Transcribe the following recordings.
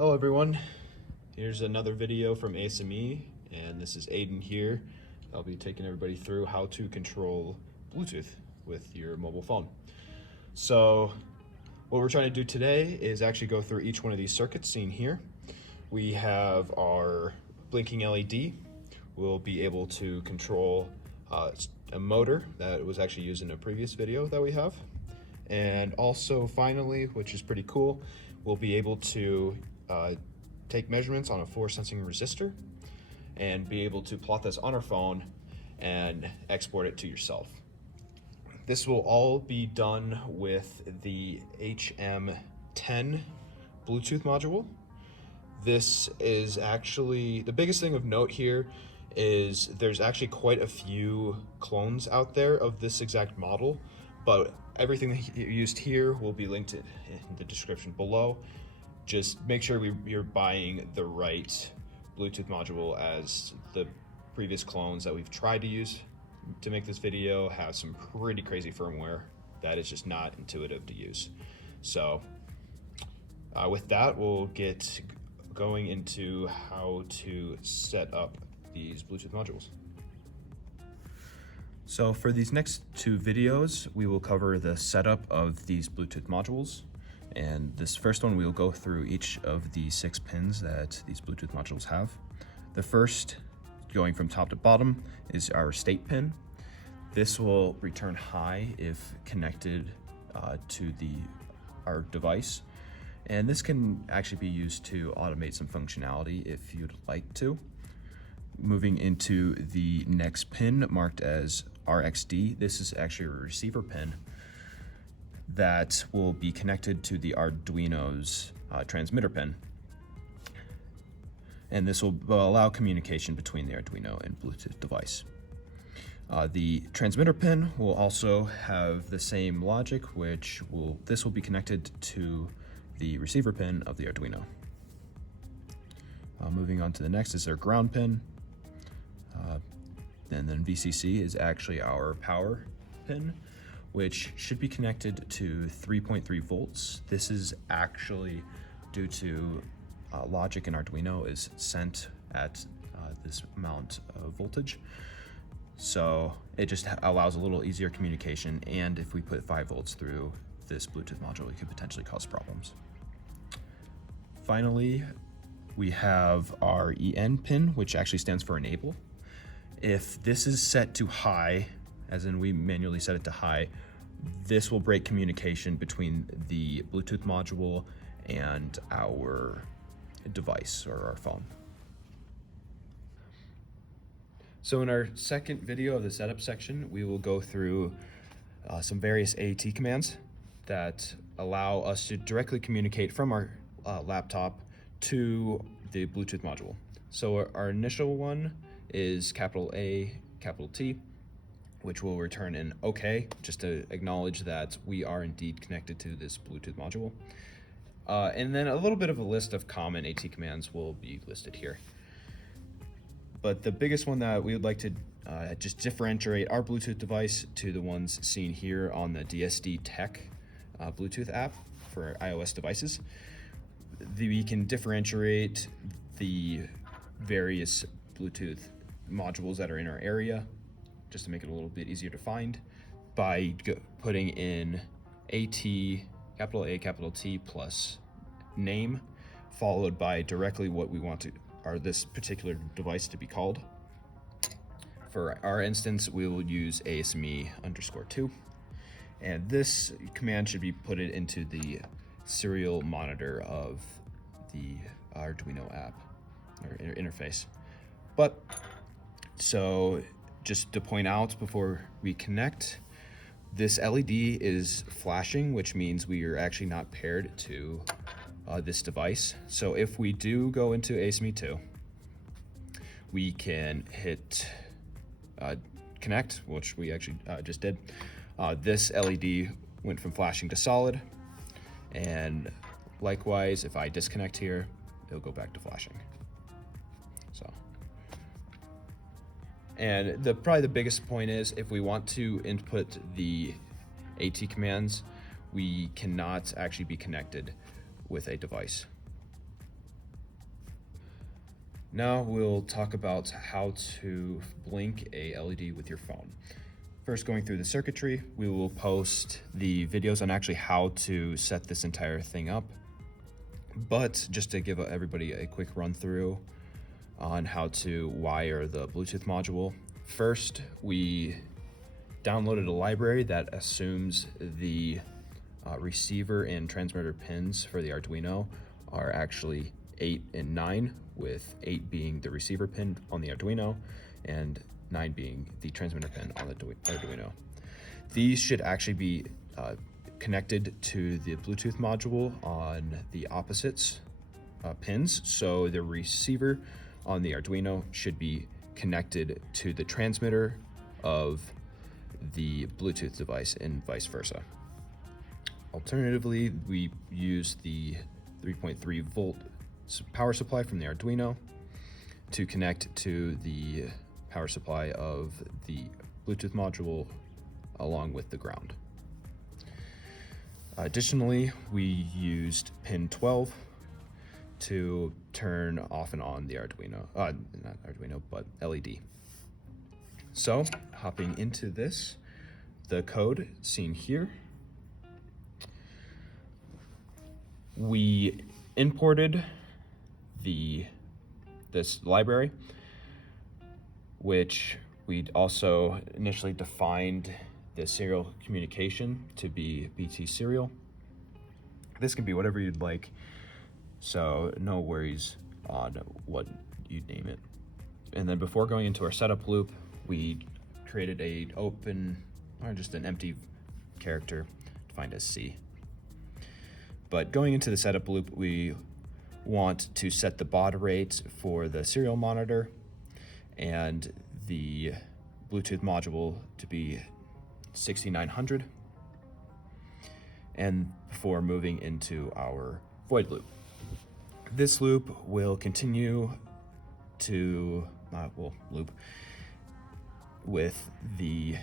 Hello everyone, here's another video from ASME, and this is Aiden here. I'll be taking everybody through how to control Bluetooth with your mobile phone. So what we're trying to do today is actually go through each one of these circuits seen here. We have our blinking LED. We'll be able to control a motor that was actually used in a previous video that we have. And also finally, which is pretty cool, we'll be able to take measurements on a force sensing resistor and be able to plot this on our phone and export it to yourself. This will all be done with the HM10 Bluetooth module. This is actually, the biggest thing of note here is there's actually quite a few clones out there of this exact model, but everything that used here will be linked in the description below. Just make sure you're buying the right Bluetooth module, as the previous clones that we've tried to use to make this video have some pretty crazy firmware that is just not intuitive to use. So with that, we'll get going into how to set up these Bluetooth modules. So for these next two videos, we will cover the setup of these Bluetooth modules. And this first one, we'll go through each of the 6 pins that these Bluetooth modules have. The first, going from top to bottom, is our state pin. This will return high if connected to our device. And this can actually be used to automate some functionality if you'd like to. Moving into the next pin, marked as RxD, this is actually a receiver pin that will be connected to the Arduino's transmitter pin. And this will allow communication between the Arduino and Bluetooth device. The transmitter pin will also have the same logic, this will be connected to the receiver pin of the Arduino. Moving on to the next is our ground pin. And then VCC is actually our power pin, which should be connected to 3.3 volts. This is actually due to logic in Arduino is sent at this amount of voltage. So it just allows a little easier communication, and if we put 5 volts through this Bluetooth module, it could potentially cause problems. Finally, we have our EN pin, which actually stands for enable. If this is set to high, as in we manually set it to high, this will break communication between the Bluetooth module and our device or our phone. So in our second video of the setup section, we will go through some various AT commands that allow us to directly communicate from our laptop to the Bluetooth module. So our initial one is capital A, capital T, which will return an OK, just to acknowledge that we are indeed connected to this Bluetooth module. And then a little bit of a list of common AT commands will be listed here. But the biggest one that we would like to just differentiate our Bluetooth device to the ones seen here on the DSD Tech Bluetooth app for iOS devices. We can differentiate the various Bluetooth modules that are in our area, just to make it a little bit easier to find, by putting in AT, capital A, capital T, plus name, followed by directly what we want this particular device to be called. For our instance, we will use ASME_2, and this command should be put into the serial monitor of the Arduino app or interface. But so just to point out before we connect, this LED is flashing, which means we are actually not paired to this device. So if we do go into ASME2, we can hit connect, which we actually just did. This LED went from flashing to solid, and likewise, if I disconnect here, it'll go back to flashing. So. And probably the biggest point is, if we want to input the AT commands, we cannot actually be connected with a device. Now we'll talk about how to blink a LED with your phone. First, going through the circuitry, we will post the videos on actually how to set this entire thing up. But just to give everybody a quick run through on how to wire the Bluetooth module. First, we downloaded a library that assumes the receiver and transmitter pins for the Arduino are actually 8 and 9, with 8 being the receiver pin on the Arduino and 9 being the transmitter pin on the Arduino. These should actually be connected to the Bluetooth module on the opposites pins. So the receiver on the Arduino should be connected to the transmitter of the Bluetooth device and vice versa. Alternatively, we use the 3.3 volt power supply from the Arduino to connect to the power supply of the Bluetooth module along with the ground. Additionally, we used pin 12 to turn off and on the Arduino, not Arduino, but LED. So, hopping into this, the code seen here, we imported this library, which we also initially defined the serial communication to be BT serial. This can be whatever you'd like, so no worries on what you'd name it. And then before going into our setup loop, we created just an empty character defined as C. But going into the setup loop, we want to set the baud rate for the serial monitor and the Bluetooth module to be 6900, and before moving into our void loop. This loop will continue to loop with the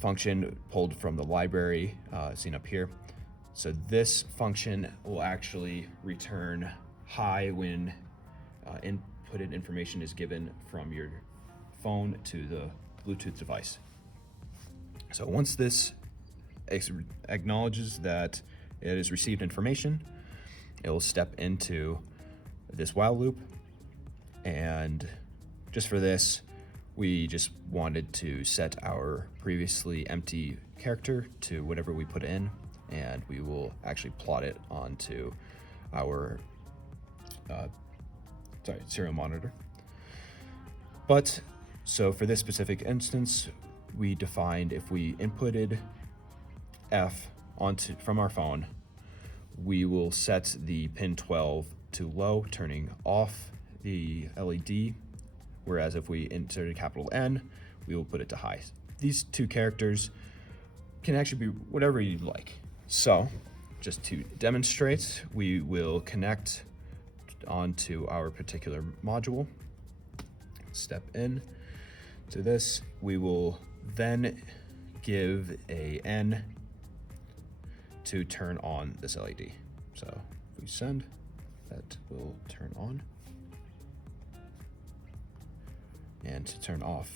function pulled from the library seen up here. So this function will actually return high when inputted information is given from your phone to the Bluetooth device. So once this acknowledges that it has received information, it will step into this while loop. And just for this, we just wanted to set our previously empty character to whatever we put in, and we will actually plot it onto our serial monitor. But so for this specific instance, we defined if we inputted F from our phone, we will set the pin 12 to low, turning off the LED, whereas if we inserted capital N, we will put it to high. These two characters can actually be whatever you'd like. So just to demonstrate, we will connect onto our particular module, step in to this. We will then give a N to turn on this LED. So if we send, that will turn on. And to turn off,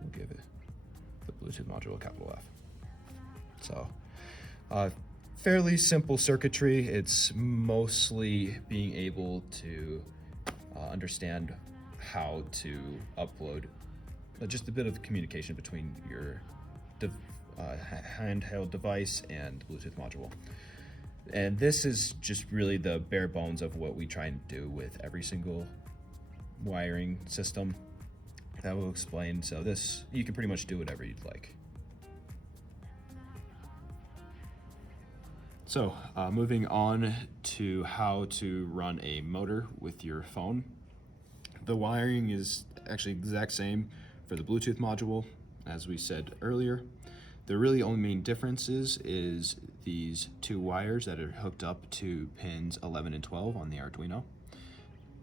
we'll give it the Bluetooth module capital F. So fairly simple circuitry. It's mostly being able to understand how to upload just a bit of communication between your handheld device and Bluetooth module. And this is just really the bare bones of what we try and do with every single wiring system that we'll explain. So this, you can pretty much do whatever you'd like. So moving on to how to run a motor with your phone. The wiring is actually the exact same for the Bluetooth module as we said earlier. The really only main difference is these two wires that are hooked up to pins 11 and 12 on the Arduino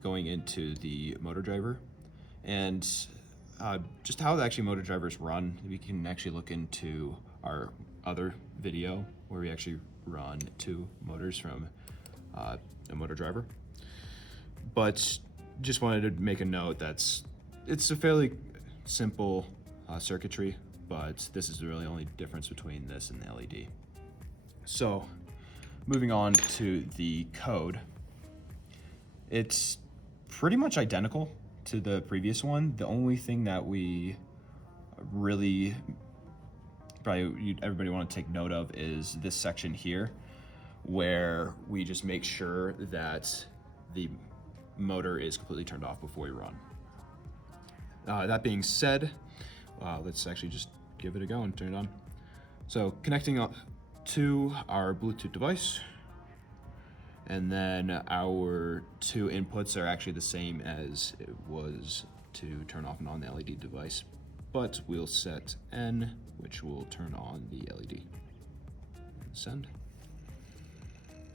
going into the motor driver. And just how actually motor drivers run, we can actually look into our other video where we actually run two motors from a motor driver. But just wanted to make a note it's a fairly simple circuitry, but this is really the only difference between this and the LED. So moving on to the code, it's pretty much identical to the previous one. The only thing that we really everybody want to take note of is this section here, where we just make sure that the motor is completely turned off before we run. That being said, let's actually just give it a go and turn it on. So connecting up to our Bluetooth device, and then our two inputs are actually the same as it was to turn off and on the LED device, but we'll set N, which will turn on the LED. Send.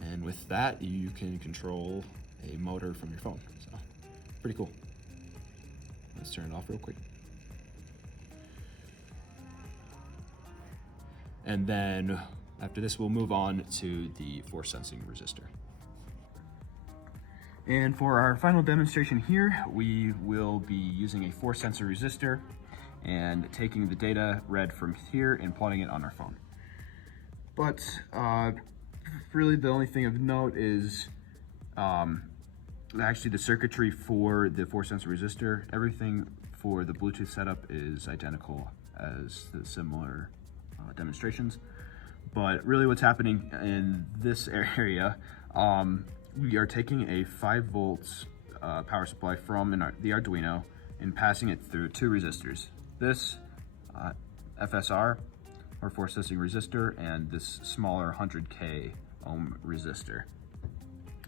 And with that, you can control a motor from your phone. So, pretty cool. Let's turn it off real quick. And then after this, we'll move on to the force sensing resistor. And for our final demonstration here, we will be using a force sensor resistor and taking the data read from here and plotting it on our phone. But really the only thing of note is actually the circuitry for the force sensor resistor. Everything for the Bluetooth setup is identical as the similar demonstrations. But really what's happening in this area, we are taking a 5 volts power supply from the Arduino and passing it through 2 resistors. This FSR, or force sensing resistor, and this smaller 100K ohm resistor.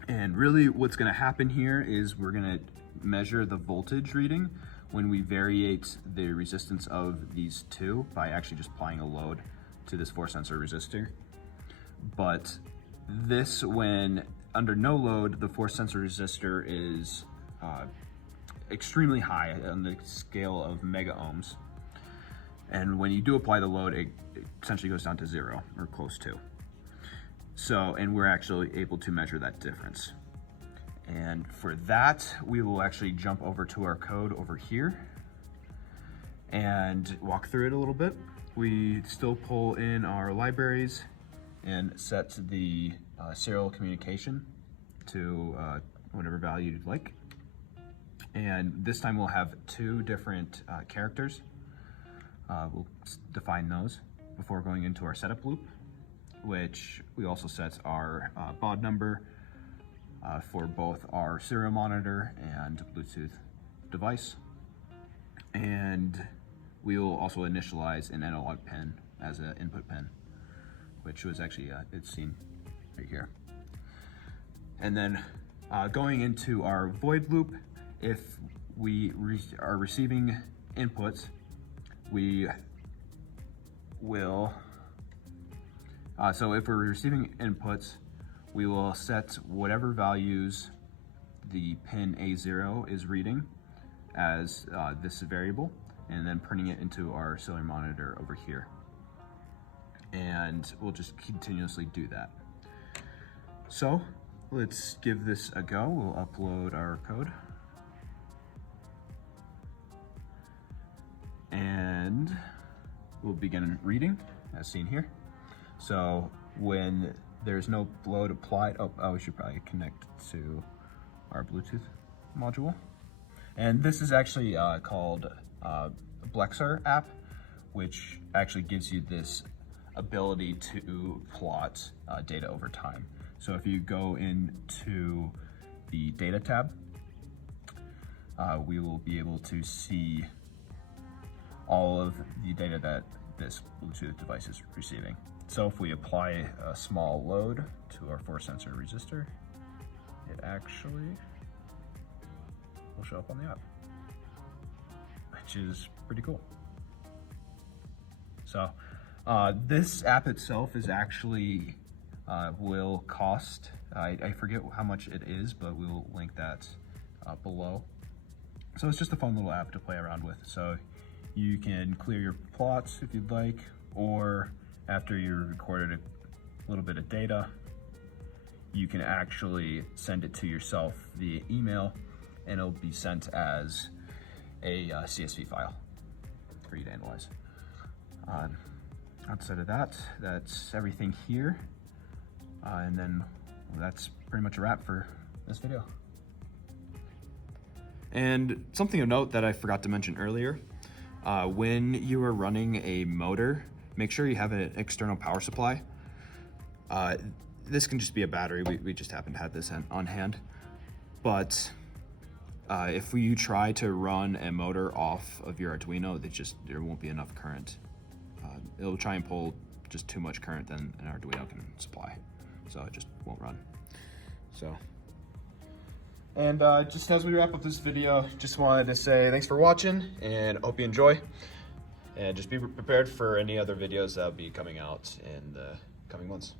And really what's gonna happen here is we're gonna measure the voltage reading when we variate the resistance of these two by actually just applying a load to this force sensor resistor. But this, when under no load, the force sensor resistor is extremely high on the scale of mega ohms. And when you do apply the load, it essentially goes down to 0 or close to. So, and we're actually able to measure that difference. And for that, we will actually jump over to our code over here and walk through it a little bit. We still pull in our libraries and set the serial communication to whatever value you'd like. And this time we'll have 2 different characters. We'll define those before going into our setup loop, which we also set our baud number for both our serial monitor and Bluetooth device. And we will also initialize an analog pin as an input pin, which was actually, it's seen right here. And then going into our void loop, if we are receiving inputs, we will, so if we're receiving inputs, we will set whatever values the pin A0 is reading as this variable, and then printing it into our serial monitor over here. And we'll just continuously do that. So let's give this a go. We'll upload our code. And we'll begin reading as seen here. So when there's no load applied, we should probably connect to our Bluetooth module. And this is actually called BLExAR app, which actually gives you this ability to plot data over time. So if you go into the data tab, we will be able to see all of the data that this Bluetooth device is receiving. So if we apply a small load to our force sensor resistor, it actually will show up on the app, which is pretty cool. So this app itself is actually will cost, I forget how much it is, but we'll link that below. So it's just a fun little app to play around with. So you can clear your plots if you'd like, or after you've recorded a little bit of data, you can actually send it to yourself via email and it'll be sent as a CSV file for you to analyze. Outside of that, that's everything here. And then that's pretty much a wrap for this video. And something of note that I forgot to mention earlier, when you are running a motor, make sure you have an external power supply. This can just be a battery. We just happen to have this on hand. But if you try to run a motor off of your Arduino, there won't be enough current. It'll try and pull just too much current than an Arduino can supply. So it just won't run. So, and just as we wrap up this video, just wanted to say thanks for watching and hope you enjoy. And just be prepared for any other videos that'll be coming out in the coming months.